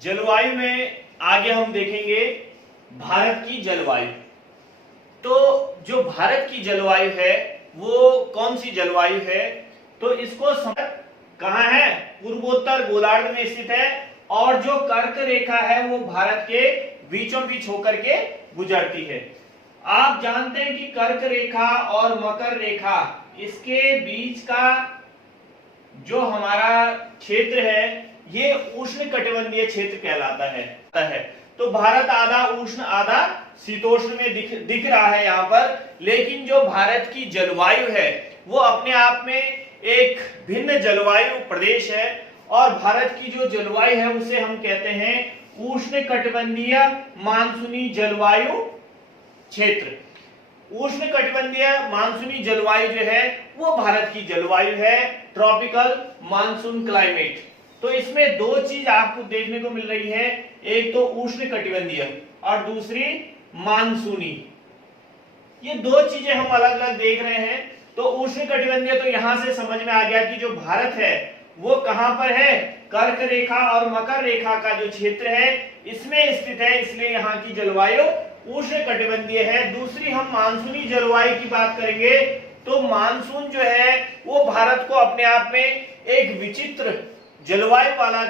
जलवायु में आगे हम देखेंगे भारत की जलवायु। तो जो भारत की जलवायु है वो कौन सी जलवायु है, तो इसको समझ कहाँ है, पूर्वोत्तर गोलार्ध में स्थित है और जो कर्क रेखा है वो भारत के बीचों बीच होकर के गुजरती है। आप जानते हैं कि कर्क रेखा और मकर रेखा इसके बीच का जो हमारा क्षेत्र है ये उष्ण कटिबंधीय क्षेत्र कहलाता है। तो भारत आधा उष्ण आधा शीतोष्ण में दिख रहा है यहाँ पर, लेकिन जो भारत की जलवायु है वो अपने आप में एक भिन्न जलवायु प्रदेश है और भारत की जो जलवायु है उसे हम कहते हैं उष्ण कटिबंधीय मानसूनी जलवायु क्षेत्र। उष्ण कटिबंधीय मानसूनी जलवायु जो है वो भारत की जलवायु है, ट्रॉपिकल मानसून क्लाइमेट। तो इसमें दो चीज आपको देखने को मिल रही है, एक तो उष्ण कटिबंधीय और दूसरी मानसूनी। ये दो चीजें हम अलग अलग देख रहे हैं। तो उष्ण कटिबंधीय तो यहां से समझ में आ गया कि जो भारत है वो कहां पर है, कर्क रेखा और मकर रेखा का जो क्षेत्र है इसमें स्थित है, इसलिए यहाँ की जलवायु उष्ण कटिबंधीय है। दूसरी हम मानसूनी जलवायु की बात करेंगे तो मानसून जो है वो भारत को अपने आप में एक विचित्र जलवायु वाला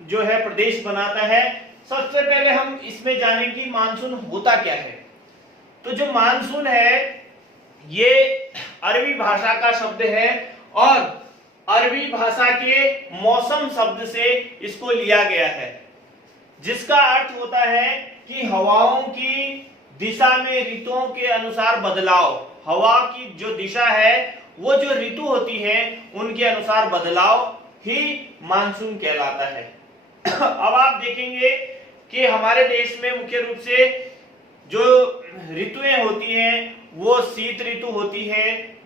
जो है प्रदेश बनाता है। सबसे पहले हम इसमें जानें कि मानसून होता क्या है। तो जो मानसून है ये अरबी भाषा का शब्द है और अरबी भाषा के मौसम शब्द से इसको लिया गया है, जिसका अर्थ होता है कि हवाओं की दिशा में ऋतुओं के अनुसार बदलाव। हवा की जो दिशा है वो जो ऋतु होती है उनके अनुसार बदलाव ही मानसून कहलाता है। अब आप देखेंगे कि हमारे देश में मुख्य रूप से जो ऋतुएं होती हैं वो शीत ऋतु होती है,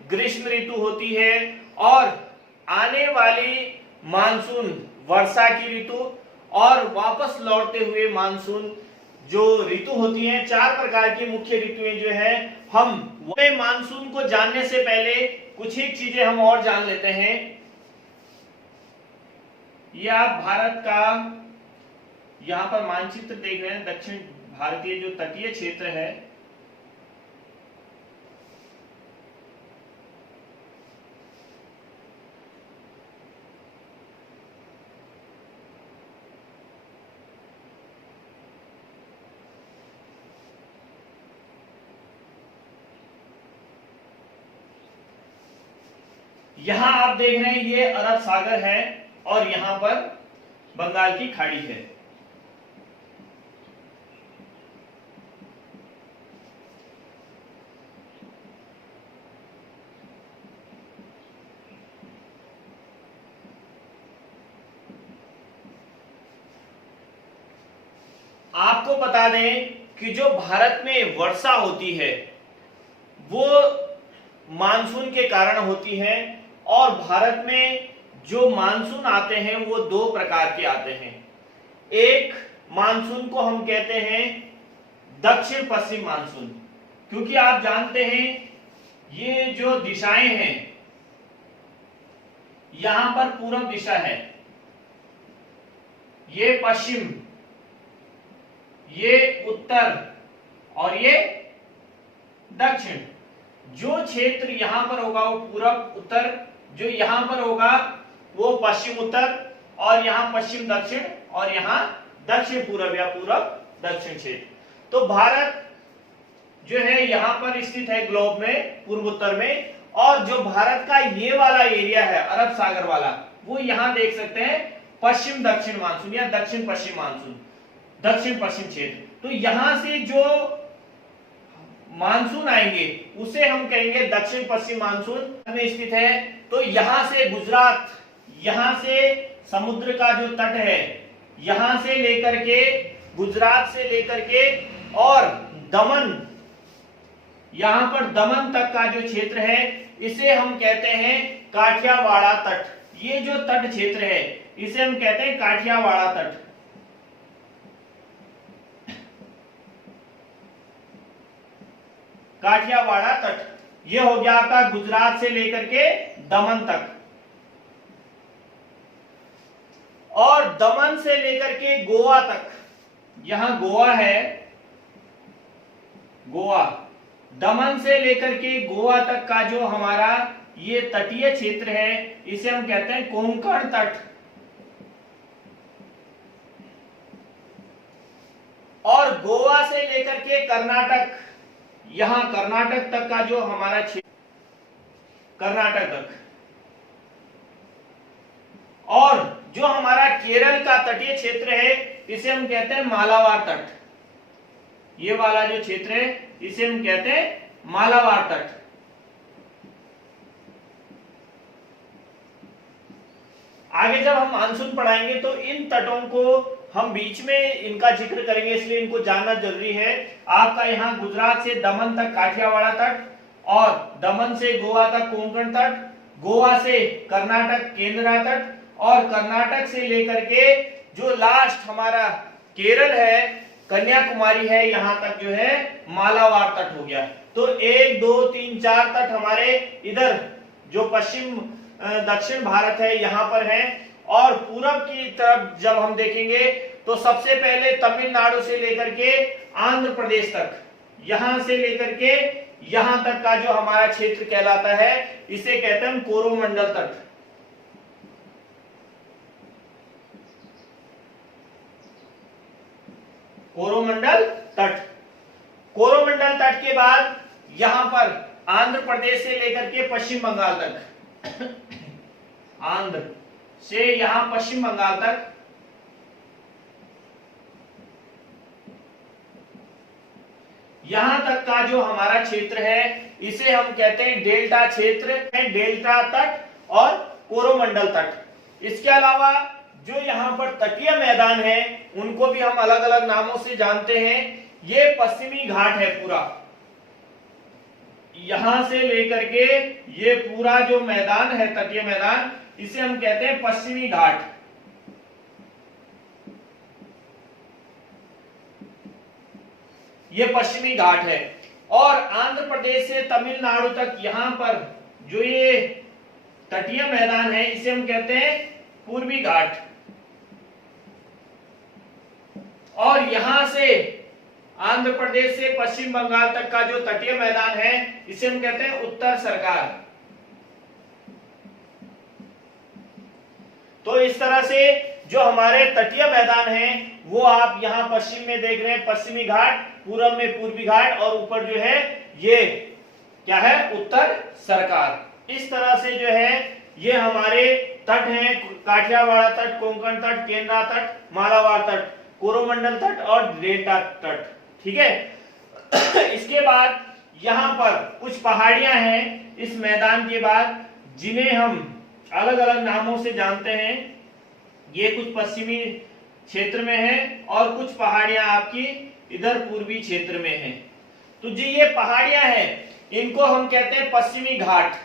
ग्रीष्म ऋतु होती है और आने वाली मानसून वर्षा की ऋतु और वापस लौटते हुए मानसून जो ऋतु होती हैं। चार प्रकार की मुख्य ऋतुएं जो है हम मानसून को जानने से पहले कुछ ही चीजें हम और जान लेते हैं। ये आप भारत का यहाँ पर मानचित्र देख रहे हैं, दक्षिण भारतीय जो तटीय क्षेत्र है यहां आप देख रहे हैं ये अरब सागर है और यहां पर बंगाल की खाड़ी है। आपको बता दें कि जो भारत में वर्षा होती है वो मानसून के कारण होती है और भारत में जो मानसून आते हैं वो दो प्रकार के आते हैं। एक मानसून को हम कहते हैं दक्षिण पश्चिम मानसून, क्योंकि आप जानते हैं ये जो दिशाएं हैं यहां पर पूर्व दिशा है, ये पश्चिम, ये उत्तर और ये दक्षिण। जो क्षेत्र यहां पर होगा वो पूरब उत्तर, जो यहां पर होगा वो पश्चिम उत्तर और यहां पश्चिम दक्षिण और यहां दक्षिण पूरब या पूरब दक्षिण क्षेत्र। तो भारत जो है यहां पर स्थित है ग्लोब में पूर्व उत्तर में, और जो भारत का ये वाला एरिया है अरब सागर वाला वो यहां देख सकते हैं पश्चिम दक्षिण मानसून या दक्षिण पश्चिम मानसून, दक्षिण पश्चिम क्षेत्र। तो यहां से जो मानसून आएंगे उसे हम कहेंगे दक्षिण पश्चिम मानसून में स्थित है। तो यहां से गुजरात, यहां से समुद्र का जो तट है यहां से लेकर के गुजरात से लेकर के और दमन, यहां पर दमन तक का जो क्षेत्र है इसे हम कहते हैं काठियावाड़ तट। ये जो तट क्षेत्र है इसे हम कहते हैं काठियावाड़ तट। काठियावाड़ तट ये हो गया आपका गुजरात से लेकर के दमन तक। और दमन से लेकर के गोवा तक, यहां गोवा है, गोवा, दमन से लेकर के गोवा तक का जो हमारा ये तटीय क्षेत्र है इसे हम कहते हैं कोंकण तट। और गोवा से लेकर के कर्नाटक, यहां कर्नाटक तक का जो हमारा क्षेत्र, कर्नाटक तक, और जो हमारा केरल का तटीय क्षेत्र है इसे हम कहते हैं मालाबार तट। ये वाला जो क्षेत्र है इसे हम कहते हैं मालाबार तट। आगे जब हम मानसून पढ़ाएंगे तो इन तटों को हम बीच में इनका जिक्र करेंगे, इसलिए इनको जानना जरूरी है। आपका यहाँ गुजरात से दमन तक काठियावाड़ तट, और दमन से गोवा तक कोंकण तट, गोवा से कर्नाटक केंद्रा तट, और कर्नाटक से लेकर के जो लास्ट हमारा केरल है, कन्याकुमारी है, यहां तक जो है मालाबार तट हो गया। तो 1 2 3 4 तट हमारे इधर जो पश्चिम दक्षिण भारत है यहां पर है। और पूरब की तरफ जब हम देखेंगे तो सबसे पहले तमिलनाडु से लेकर के आंध्र प्रदेश तक, यहां से लेकर के यहां तक का जो हमारा क्षेत्र कहलाता है इसे कहते हैं कोरोमंडल तट। कोरोमंडल तट, कोरोमंडल तट के बाद यहां पर आंध्र प्रदेश से लेकर के पश्चिम बंगाल तक, आंध्र से यहां पश्चिम बंगाल तक, यहां तक का जो हमारा क्षेत्र है इसे हम कहते हैं डेल्टा क्षेत्र, डेल्टा तट और कोरोमंडल तट। इसके अलावा जो यहाँ पर तटीय मैदान है उनको भी हम अलग अलग नामों से जानते हैं। ये पश्चिमी घाट है पूरा, यहां से लेकर के ये पूरा जो मैदान है तटीय मैदान इसे हम कहते हैं पश्चिमी घाट। ये पश्चिमी घाट है। और आंध्र प्रदेश से तमिलनाडु तक यहां पर जो ये तटीय मैदान है इसे हम कहते हैं पूर्वी घाट। और यहां से आंध्र प्रदेश से पश्चिम बंगाल तक का जो तटीय मैदान है इसे हम कहते हैं उत्तर सरकार। तो इस तरह से जो हमारे तटीय मैदान है वो आप यहां पश्चिम में देख रहे हैं पश्चिमी घाट, पूरब में पूर्वी घाट, और ऊपर जो है ये क्या है उत्तर सरकार। इस तरह से जो है ये हमारे तट हैं, काठियावाड़ तट, कोंकण तट, केंद्रा तट, मालाबार तट, कोरोमंडल तट और डेल्टा तट। ठीक है। इसके बाद यहां पर कुछ पहाड़ियां हैं इस मैदान के बाद जिन्हें हम अलग अलग नामों से जानते हैं। ये कुछ पश्चिमी क्षेत्र में है और कुछ पहाड़ियां आपकी इधर पूर्वी क्षेत्र में है। तो जी ये पहाड़ियां हैं इनको हम कहते हैं पश्चिमी घाट।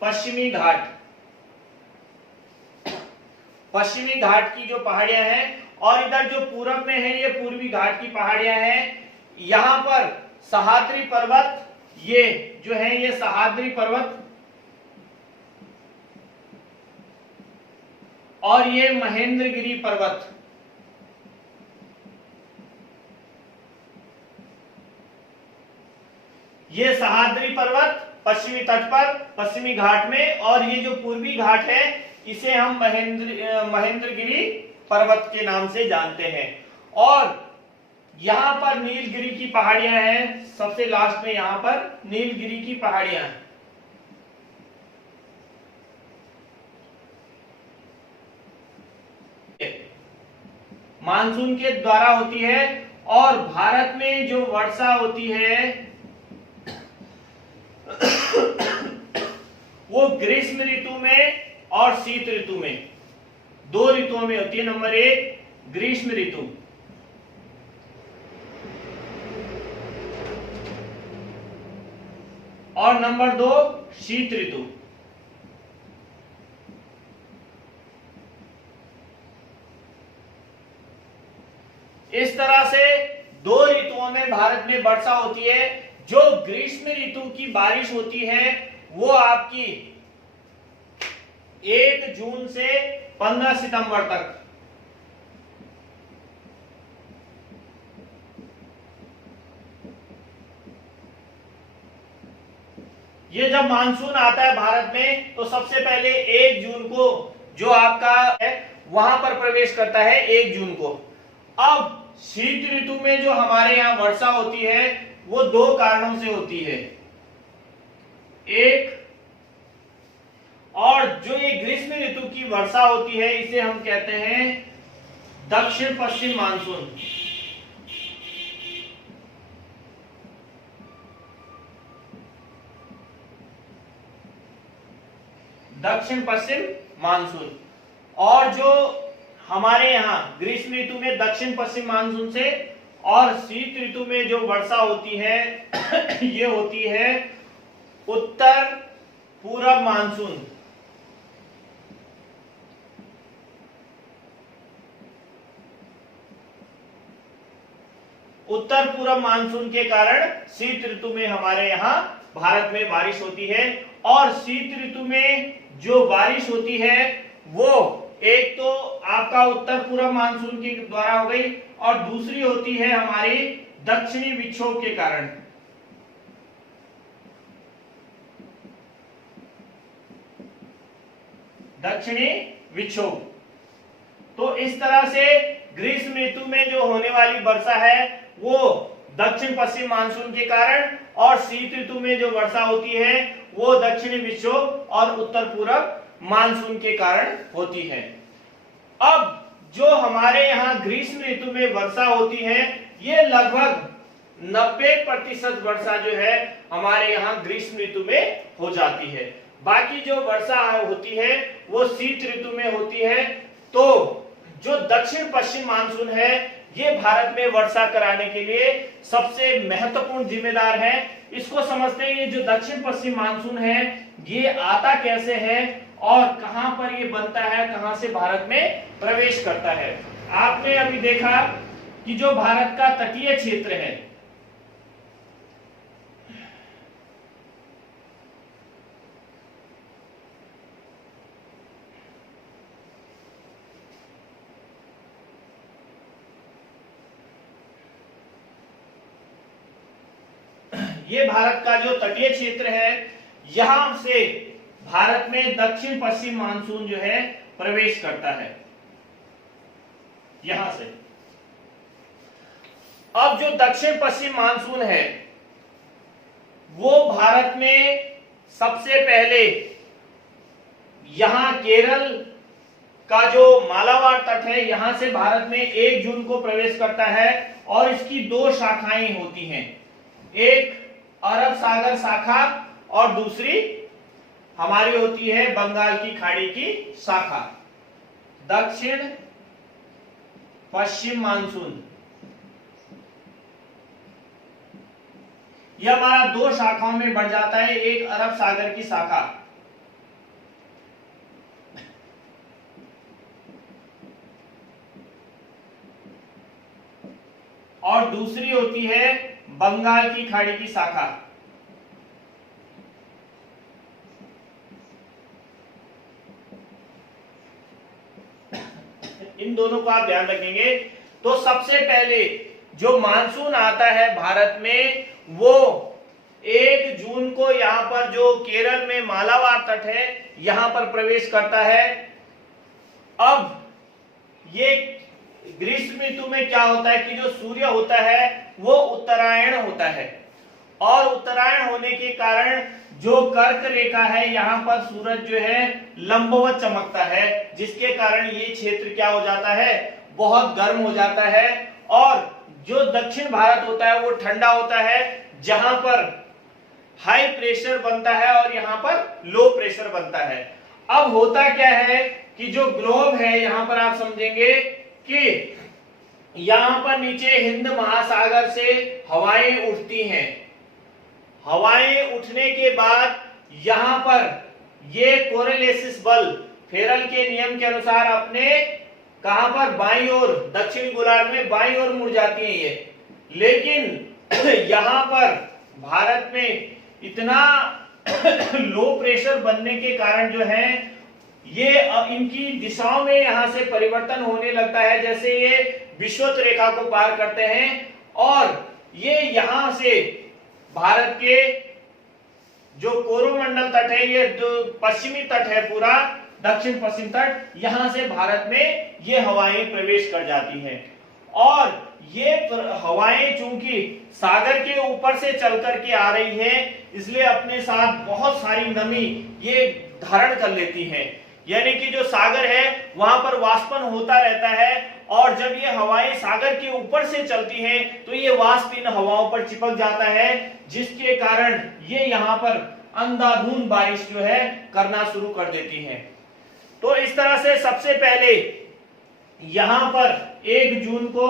पश्चिमी घाट, पश्चिमी घाट की जो पहाड़ियां हैं, और इधर जो पूरब में है ये पूर्वी घाट की पहाड़ियां हैं। यहां पर सह्याद्री पर्वत, ये जो है ये सह्याद्री पर्वत, और ये महेंद्रगिरी पर्वत। ये सह्याद्री पर्वत पश्चिमी तट पर पश्चिमी घाट में, और ये जो पूर्वी घाट है इसे हम महेंद्रगिरी पर्वत के नाम से जानते हैं। और यहां पर नीलगिरी की पहाड़ियां हैं, सबसे लास्ट में यहां पर नीलगिरी की पहाड़ियां हैं। मानसून के द्वारा होती है, और भारत में जो वर्षा होती है वो ग्रीष्म ऋतु में और शीत ऋतु में, 2 ऋतुओं में होती है। नंबर 1 ग्रीष्म ऋतु, और नंबर 2 शीत ऋतु। इस तरह से 2 ऋतुओं में भारत में वर्षा होती है। जो ग्रीष्म ऋतु की बारिश होती है वो आपकी 1 जून से 15 सितंबर तक, ये जब मानसून आता है भारत में तो सबसे पहले 1 जून को जो आपका है वहां पर प्रवेश करता है, 1 जून को। अब शीत ऋतु में जो हमारे यहाँ वर्षा होती है वो 2 कारणों से होती है। एक, और जो ये ग्रीष्म ऋतु की वर्षा होती है इसे हम कहते हैं दक्षिण पश्चिम मानसून। दक्षिण पश्चिम मानसून। और जो हमारे यहाँ ग्रीष्म ऋतु में दक्षिण पश्चिम मानसून से और शीत ऋतु में जो वर्षा होती है ये होती है उत्तर पूरब मानसून। उत्तर पूरब मानसून के कारण शीत ऋतु में हमारे यहाँ भारत में बारिश होती है। और शीत ऋतु में जो बारिश होती है वो एक तो आपका उत्तर पूरब मानसून के द्वारा हो गई और दूसरी होती है हमारी दक्षिणी विक्षोभ के कारण। दक्षिणी विक्षोभ। तो इस तरह से ग्रीष्म ऋतु में जो होने वाली वर्षा है वो दक्षिण पश्चिम मानसून के कारण, और शीत ऋतु में जो वर्षा होती है वो दक्षिणी विक्षोभ और उत्तर पूरब मानसून के कारण होती है। अब जो हमारे यहाँ ग्रीष्म ऋतु में वर्षा होती है ये लगभग 90% वर्षा जो है हमारे यहाँ ग्रीष्म ऋतु में हो जाती है। बाकी जो वर्षा होती है वो शीत ऋतु में होती है। तो जो दक्षिण पश्चिम मानसून है ये भारत में वर्षा कराने के लिए सबसे महत्वपूर्ण जिम्मेदार है। इसको समझते हैं, ये जो दक्षिण पश्चिम मानसून है ये आता कैसे है और कहां पर ये बनता है, कहां से भारत में प्रवेश करता है। आपने अभी देखा कि जो भारत का तटीय क्षेत्र है ये भारत का जो तटीय क्षेत्र है यहां से भारत में दक्षिण पश्चिम मानसून जो है प्रवेश करता है यहां से। अब जो दक्षिण पश्चिम मानसून है वो भारत में सबसे पहले यहां केरल का जो मालाबार तट है यहां से भारत में 1 जून को प्रवेश करता है और इसकी 2 शाखाएं होती हैं, एक अरब सागर शाखा और दूसरी हमारी होती है बंगाल की खाड़ी की शाखा। दक्षिण पश्चिम मानसून यह हमारा 2 शाखाओं में बढ़ जाता है, एक अरब सागर की शाखा और दूसरी होती है बंगाल की खाड़ी की शाखा। इन दोनों को आप ध्यान रखेंगे। तो सबसे पहले जो मानसून आता है भारत में वो 1 जून को यहां पर जो केरल में मालाबार तट है यहां पर प्रवेश करता है। अब ये ग्रीष्म ऋतु में क्या होता है कि जो सूर्य होता है वो उत्तरायण होता है और उत्तरायण होने के कारण जो कर्क रेखा है यहाँ पर सूरज जो है लंबवत चमकता है, जिसके कारण ये क्षेत्र क्या हो जाता है, बहुत गर्म हो जाता है। और जो दक्षिण भारत होता है वो ठंडा होता है जहां पर हाई प्रेशर बनता है और यहाँ पर लो प्रेशर बनता है। अब होता क्या है कि जो ग्लोब है यहाँ पर आप समझेंगे कि यहां पर नीचे हिंद महासागर से हवाएं उठती हैं। हवाएं उठने के बाद यहां पर ये कोरिलेसिस बल फेरल के नियम के अनुसार अपने कहां पर बाईं ओर, दक्षिण गोलार्ध में बाईं ओर मुड़ जाती हैं ये। लेकिन यहां पर भारत में इतना लो प्रेशर बनने के कारण जो है ये इनकी दिशाओं में यहां से परिवर्तन होने लगता है, जैसे ये विषुवत रेखा को पार करते हैं और ये यहां से भारत के जो कोरोमंडल तट है, ये जो पश्चिमी तट है पूरा, दक्षिण पश्चिम तट, यहां से भारत में ये हवाएं प्रवेश कर जाती हैं। और ये हवाएं चूंकि सागर के ऊपर से चल करके आ रही है, इसलिए अपने साथ बहुत सारी नमी ये धारण कर लेती हैं। यानी कि जो सागर है वहां पर वाष्पन होता रहता है, और जब ये हवाएं सागर के ऊपर से चलती हैं तो ये वाष्प इन हवाओं पर चिपक जाता है, जिसके कारण ये यहाँ पर अंधाधुंध बारिश जो है करना शुरू कर देती है। तो इस तरह से सबसे पहले यहां पर 1 जून को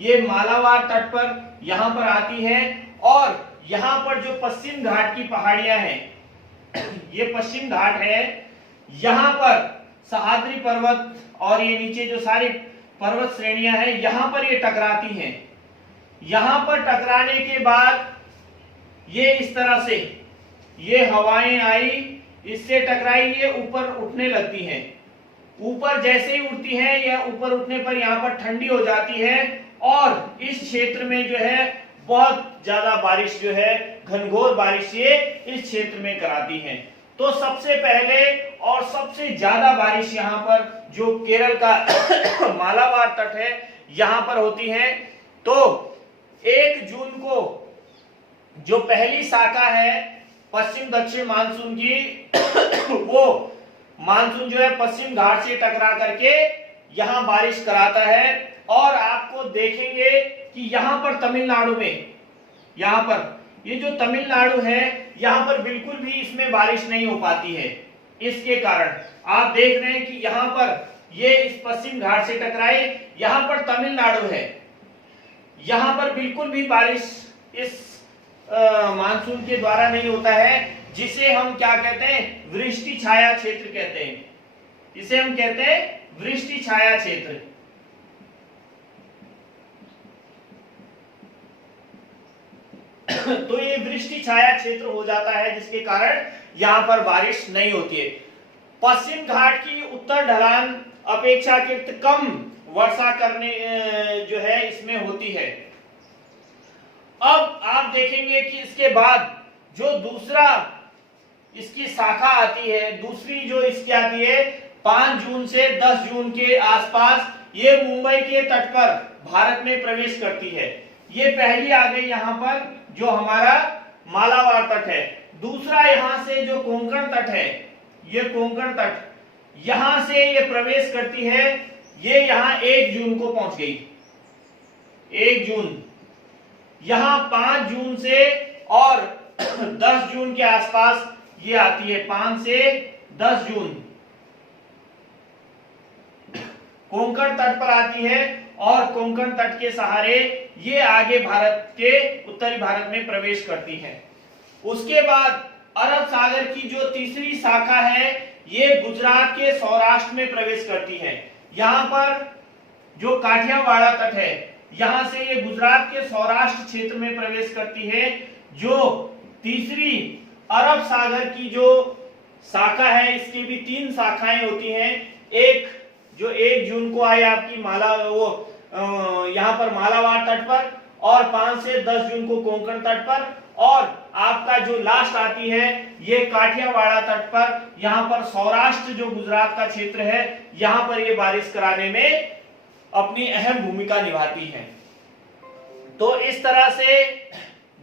ये मालाबार तट पर यहां पर आती है, और यहां पर जो पश्चिम घाट की पहाड़ियां हैं, ये पश्चिम घाट है, यहां पर सह्याद्री पर्वत और ये नीचे जो सारी पर्वत श्रेणियां हैं, यहां पर ये टकराती हैं। यहां पर टकराने के बाद ये इस तरह से ये हवाएं आई, इससे टकराई, ये ऊपर उठने लगती हैं। ऊपर जैसे ही उठती है या ऊपर उठने पर यहाँ पर ठंडी हो जाती है, और इस क्षेत्र में जो है बहुत ज्यादा बारिश जो है, घनघोर बारिश ये इस क्षेत्र में कराती है। तो सबसे पहले और सबसे ज्यादा बारिश यहाँ पर जो केरल का मालाबार तट है यहाँ पर होती है। तो 1 जून को जो पहली शाखा है पश्चिम दक्षिण मानसून की, वो मानसून जो है पश्चिम घाट से टकरा करके यहां बारिश कराता है। और आपको देखेंगे कि यहां पर तमिलनाडु में, यहां पर ये जो तमिलनाडु है, यहां पर बिल्कुल भी इसमें बारिश नहीं हो पाती है। इसके कारण आप देख रहे हैं कि यहां पर ये इस पश्चिम घाट से टकराए, यहां पर तमिलनाडु है, यहां पर बिल्कुल भी बारिश इस मानसून के द्वारा नहीं होता है, जिसे हम क्या कहते हैं, वृष्टि छाया क्षेत्र कहते हैं। इसे हम कहते हैं वृष्टि छाया क्षेत्र। तो ये वृष्टि छाया क्षेत्र हो जाता है, जिसके कारण यहां पर बारिश नहीं होती है। पश्चिम घाट की उत्तर ढलान अपेक्षाकृत कम वर्षा करने जो है इसमें होती है। अब आप देखेंगे कि इसके बाद जो दूसरा इसकी शाखा आती है, दूसरी जो इसकी आती है 5 जून से 10 जून के आसपास, ये मुंबई के तट पर भारत में प्रवेश करती है। ये पहली आ गई यहाँ पर जो हमारा मालाबार तट है। दूसरा यहाँ से जो कोंकण तट है, ये कोंकण तट, यहां से ये प्रवेश करती है, ये यहाँ 1 जून को पहुंच गई। 1 जून, यहां 5 जून से और 10 जून के आसपास ये आती है। 5 से 10 जून कोंकण तट पर आती है, और कोंकण तट के सहारे ये आगे भारत के उत्तरी भारत में प्रवेश करती है। उसके बाद अरब सागर की जो तीसरी शाखा है, ये गुजरात के सौराष्ट्र में प्रवेश करती है। यहाँ पर जो काठियावाड़ तट है, यहां से ये गुजरात के सौराष्ट्र क्षेत्र में प्रवेश करती है। जो तीसरी अरब सागर की जो शाखा है, इसकी भी 3 शाखाएं होती हैं। एक जो 1 जून को आई आपकी यहाँ पर मालाबार तट पर, और 5 से 10 जून को कोंकण तट पर, और आपका जो लास्ट आती है ये काठियावाड़ तट पर। यहाँ पर सौराष्ट्र जो गुजरात का क्षेत्र है, यहाँ पर ये बारिश कराने में अपनी अहम भूमिका निभाती है। तो इस तरह से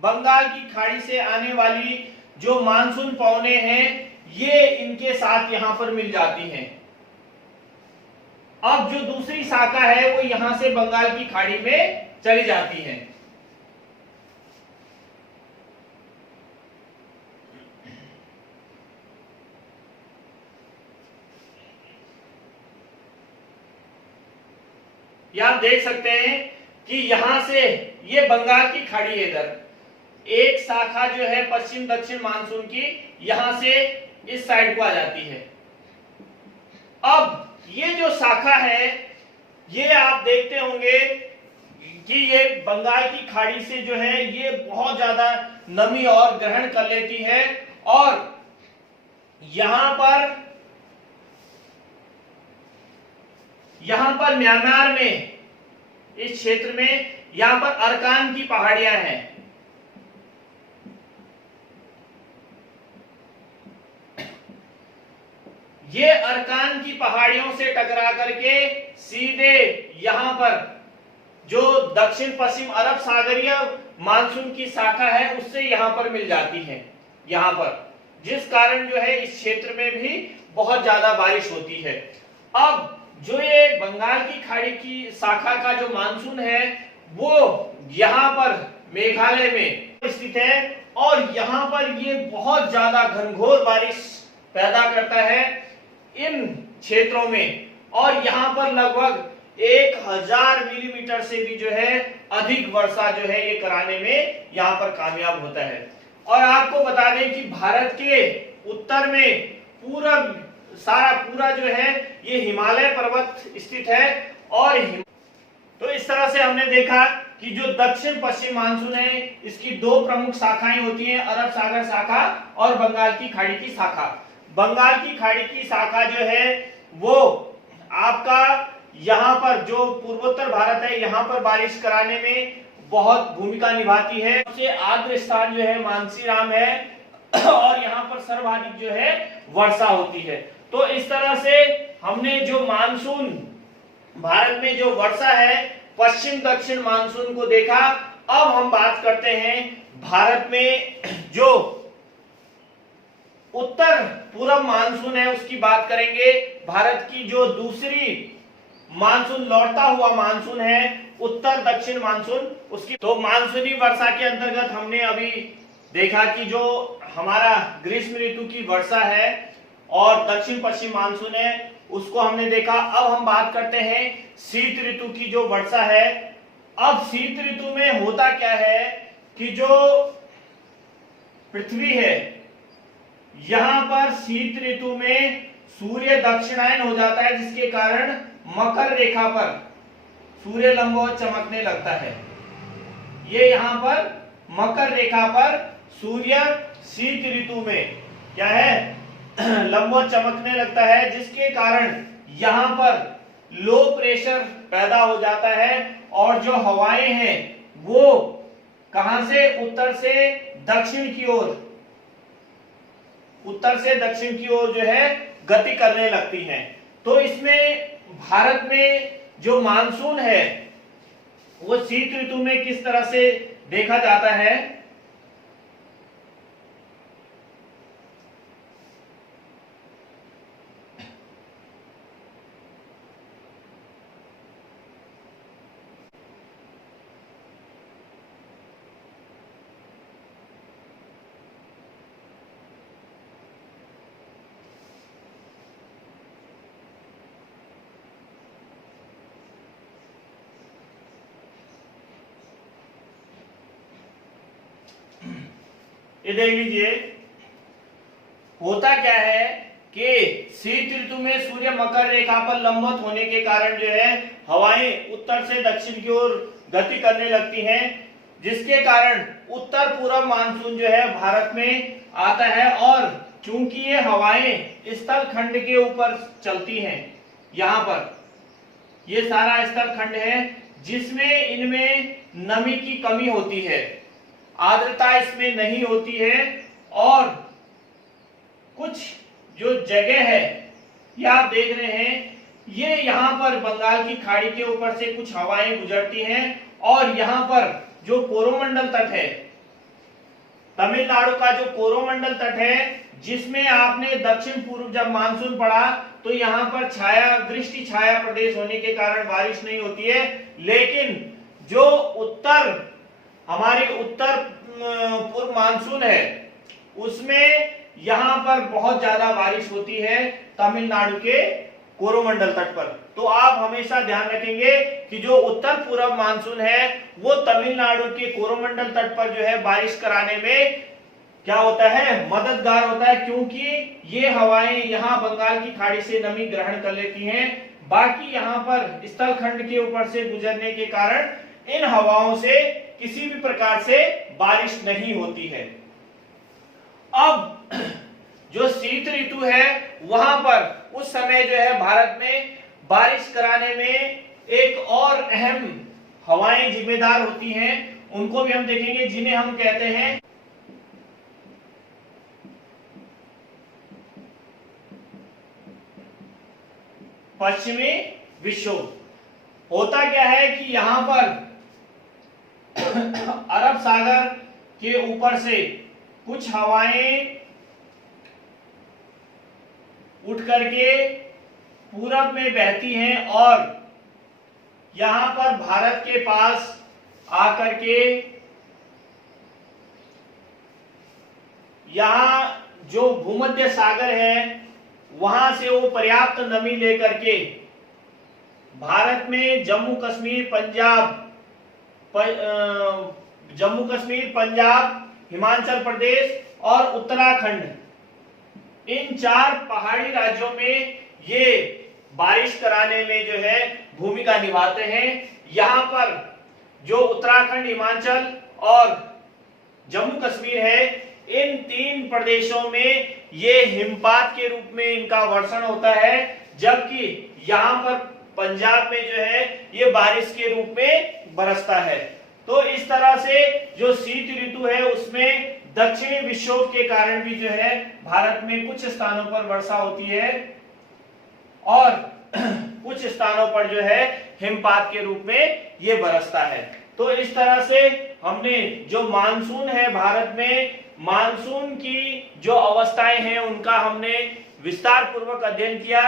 बंगाल की खाड़ी से आने वाली जो मानसून पवने हैं, ये इनके साथ यहां पर मिल जाती हैं। अब जो दूसरी शाखा है वो यहां से बंगाल की खाड़ी में चली जाती है। ये आप देख सकते हैं कि यहां से ये बंगाल की खाड़ी है, इधर एक शाखा जो है पश्चिम दक्षिण मानसून की, यहां से इस साइड को आ जाती है। अब ये जो शाखा है, ये आप देखते होंगे कि ये बंगाल की खाड़ी से जो है ये बहुत ज्यादा नमी और ग्रहण कर लेती है, और यहां पर म्यांमार में इस क्षेत्र में यहां पर अरकान की पहाड़ियां हैं। ये अरकान की पहाड़ियों से टकरा करके सीधे यहां पर जो दक्षिण पश्चिम अरब सागरीय मानसून की शाखा है उससे यहां पर मिल जाती है, यहां पर, जिस कारण जो है इस क्षेत्र में भी बहुत ज्यादा बारिश होती है। अब जो ये बंगाल की खाड़ी की शाखा का जो मानसून है वो यहां पर मेघालय में स्थित है और यहां पर ये बहुत ज्यादा घनघोर बारिश पैदा करता है इन क्षेत्रों में, और यहां पर लगभग 1000 मिलीमीटर से भी जो है अधिक वर्षा जो है ये कराने में यहां पर कामयाब होता है। और आपको बता दें कि भारत के उत्तर में पूरा जो है ये हिमालय पर्वत स्थित है। और तो इस तरह से हमने देखा कि जो दक्षिण पश्चिम मानसून है इसकी दो प्रमुख शाखाएं होती हैं, अरब सागर शाखा और बंगाल की खाड़ी की शाखा। बंगाल की खाड़ी की शाखा जो है वो आपका यहाँ पर जो पूर्वोत्तर भारत है यहाँ पर बारिश कराने में बहुत भूमिका निभाती है। सबसे आर्द्र स्थान जो है मानसीराम है और यहाँ पर सर्वाधिक जो है वर्षा होती है। तो इस तरह से हमने जो मानसून भारत में जो वर्षा है पश्चिम दक्षिण मानसून को देखा। अब हम बात करते हैं भारत में जो उत्तर पूर्व मानसून है उसकी बात करेंगे। भारत की जो दूसरी मानसून लौटता हुआ मानसून है उत्तर दक्षिण मानसून उसकी, तो मानसूनी वर्षा के अंतर्गत हमने अभी देखा कि जो हमारा ग्रीष्म ऋतु की वर्षा है और दक्षिण पश्चिम मानसून है उसको हमने देखा। अब हम बात करते हैं शीत ऋतु की जो वर्षा है। अब शीत ऋतु में होता क्या है कि जो पृथ्वी है यहां पर शीत ऋतु में सूर्य दक्षिणायन हो जाता है जिसके कारण मकर रेखा पर सूर्य लंबवत चमकने लगता है। ये यहां पर मकर रेखा पर सूर्य शीत ऋतु में क्या है लंबवत चमकने लगता है, जिसके कारण यहां पर लो प्रेशर पैदा हो जाता है और जो हवाएं हैं वो कहां से उत्तर से दक्षिण की ओर, उत्तर से दक्षिण की ओर जो है गति करने लगती हैं। तो इसमें भारत में जो मानसून है वो शीत ऋतु में किस तरह से देखा जाता है। ये देख लीजिए होता क्या है कि शीत ऋतु में सूर्य मकर रेखा पर लंबवत होने के कारण जो है हवाएं उत्तर से दक्षिण की ओर गति करने लगती हैं, जिसके कारण उत्तर पूर्व मानसून जो है भारत में आता है। और चूंकि ये हवाएं स्थल खंड के ऊपर चलती हैं, यहाँ पर ये सारा स्थल खंड है जिसमें इनमें नमी की कमी होती है, आर्द्रता इसमें नहीं होती है। और कुछ जो जगह है ये आप देख रहे हैं, ये यहाँ पर बंगाल की खाड़ी के ऊपर से कुछ हवाएं गुजरती हैं और यहाँ पर जो कोरोमंडल तट है, तमिलनाडु का जो कोरोमंडल तट है जिसमें आपने दक्षिण पूर्व जब मानसून पड़ा तो यहाँ पर छाया दृष्टि छाया प्रदेश होने के कारण बारिश नहीं होती है। लेकिन जो उत्तर हमारी उत्तर पूर्व मानसून है उसमें यहां पर बहुत ज्यादा बारिश होती है तमिलनाडु के कोरोमंडल तट पर। तो आप हमेशा ध्यान रखेंगे कि जो उत्तर पूर्व मानसून है वो तमिलनाडु के कोरोमंडल तट पर जो है बारिश कराने में क्या होता है मददगार होता है, क्योंकि ये हवाएं यहां बंगाल की खाड़ी से नमी ग्रहण कर लेती हैं। बाकी यहां पर स्थल खंड के ऊपर से गुजरने के कारण इन हवाओं से किसी भी प्रकार से बारिश नहीं होती है। अब जो शीत ऋतु है वहां पर उस समय जो है भारत में बारिश कराने में एक और अहम हवाएं जिम्मेदार होती हैं, उनको भी हम देखेंगे, जिन्हें हम कहते हैं पश्चिमी विक्षोभ। होता क्या है कि यहां पर अरब सागर के ऊपर से कुछ हवाएं उठ करके पूरब में बहती हैं और यहां पर भारत के पास आकर के यहां जो भूमध्य सागर है वहां से वो पर्याप्त नमी लेकर के भारत में जम्मू कश्मीर पंजाब, हिमाचल प्रदेश और उत्तराखंड, इन 4 पहाड़ी राज्यों में ये बारिश कराने में जो है भूमिका निभाते हैं। यहां पर जो उत्तराखंड, हिमाचल और जम्मू कश्मीर है, इन 3 प्रदेशों में ये हिमपात के रूप में इनका वर्षण होता है, जबकि यहां पर पंजाब में जो है ये बारिश के रूप में बरसता है। तो इस तरह से जो शीत ऋतु है उसमें दक्षिणी विक्षोभ के कारण भी जो है भारत में कुछ स्थानों पर वर्षा होती है और कुछ स्थानों पर जो है हिमपात के रूप में ये बरसता है। तो इस तरह से हमने जो मानसून है भारत में, मानसून की जो अवस्थाएं हैं उनका हमने विस्तार पूर्वक अध्ययन किया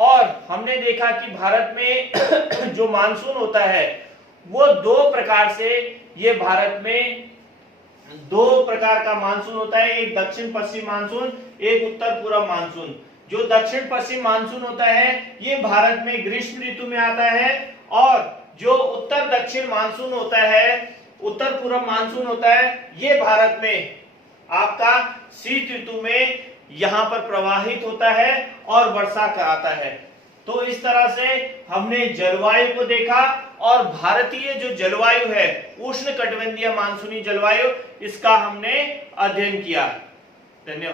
और हमने देखा कि भारत में जो मानसून होता है वो 2 प्रकार से, ये भारत में 2 प्रकार का मानसून होता है, एक दक्षिण पश्चिम मानसून, एक उत्तर पूर्व मानसून। जो दक्षिण पश्चिम मानसून होता है ये भारत में ग्रीष्म ऋतु में आता है और जो उत्तर दक्षिण मानसून होता है, उत्तर पूर्व मानसून होता है, ये भारत में आपका शीत ऋतु में यहां पर प्रवाहित होता है और वर्षा कराता है। तो इस तरह से हमने जलवायु को देखा और भारतीय जो जलवायु है उष्णकटिबंधीय मानसूनी जलवायु, इसका हमने अध्ययन किया। धन्यवाद।